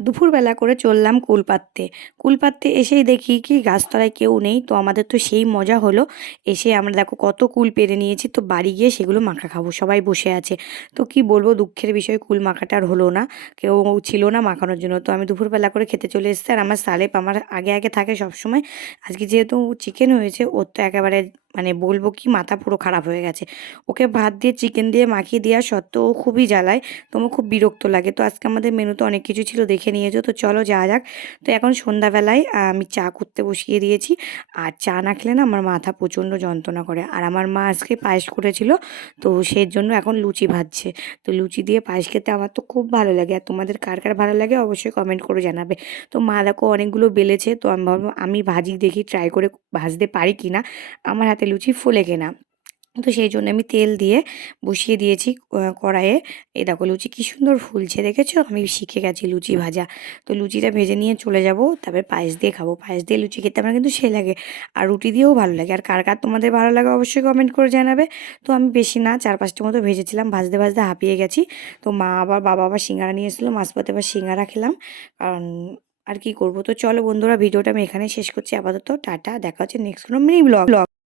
দুপুরবেলা করে চললাম কুল পাড়তে। কুল পাড়তে এসেই দেখি কি গাছতলায় কেউ নেই। তো আমাদের তো সেই মজা হলো। এসে আমরা দেখো কত কুল পেড়ে নিয়েছি। তো বাড়ি গিয়ে সেগুলো মাখা খাবো। সবাই বসে আছে। তো কি বলবো, দুঃখের বিষয় কুল মাখাটা আর হলো না। কেউ ছিল না মাখানোর জন্য। তো আমি দুপুরবেলা করে খেতে চলে এসেছি। আর আমার সালেপ আমার আগে আগে থাকে সবসময়। আজকে যেহেতু চিকেন হয়েছে, ওর তো একেবারে মানে বলবো কি মাথা পুরো খারাপ হয়ে গেছে। ওকে ভাত দিয়ে চিকেন দিয়ে মাখিয়ে দেওয়া সত্ত্বেও ও খুবই জ্বালায়। তো আমার খুব বিরক্ত লাগে। তো আজকে আমাদের মেনুতে অনেক কিছু ছিল, দেখে নিয়েছো। তো চলো যাওয়া যাক। তো এখন সন্ধ্যাবেলায় আমি চা করতে বসিয়ে দিয়েছি। আর চা না খেলে না আমার মাথা প্রচণ্ড যন্ত্রণা করে। আর আমার মা আজকে পায়েস করেছিল। তো সেই জন্য এখন লুচি ভাজছে। তো লুচি দিয়ে পায়েস খেতে আমার তো খুব ভালো লাগে। আর তোমাদের কার কার ভালো লাগে অবশ্যই কমেন্ট করে জানাবে। তো মা দেখো অনেকগুলো বেলেছে। তো আমি ভাবলাম আমি ভাজি দেখি, ট্রাই করে ভাজতে পারি কি না। আমার হাতে লুচি ফুলে কিনা। তো সেই জন্য আমি তেল দিয়ে বসিয়ে দিয়েছি কড়াইয়ে। এই দেখো লুচি কি সুন্দর ফুলছে, দেখেছো? আমি শিখে গেছি লুচি ভাজা। তো লুচিটা ভেজে নিয়ে চলে যাব, তারপরে পায়েস দিয়ে খাবো। পায়েস দিয়ে লুচি খেতে আমার কিন্তু সে লাগে। আর রুটি দিয়েও ভালো লাগে। আর কার কার তোমাদের ভালো লাগে অবশ্যই কমেন্ট করে জানাবে। তো আমি বেশি না 4-5টা মতো ভেজেছিলাম, ভাজতে ভাজতে হাঁপিয়ে গেছি। তো বাবা আবার সিঙ্গারা নিয়ে এসেছিলো, মাঝপথে আবার সিঙ্গারা খেলাম। কারণ আর কি করবো। তো চলো বন্ধুরা, ভিডিওটা আমি এখানে শেষ করছি আপাতত। টাটা, দেখা হচ্ছে নেক্সট কোনো মিনি ব্লগ।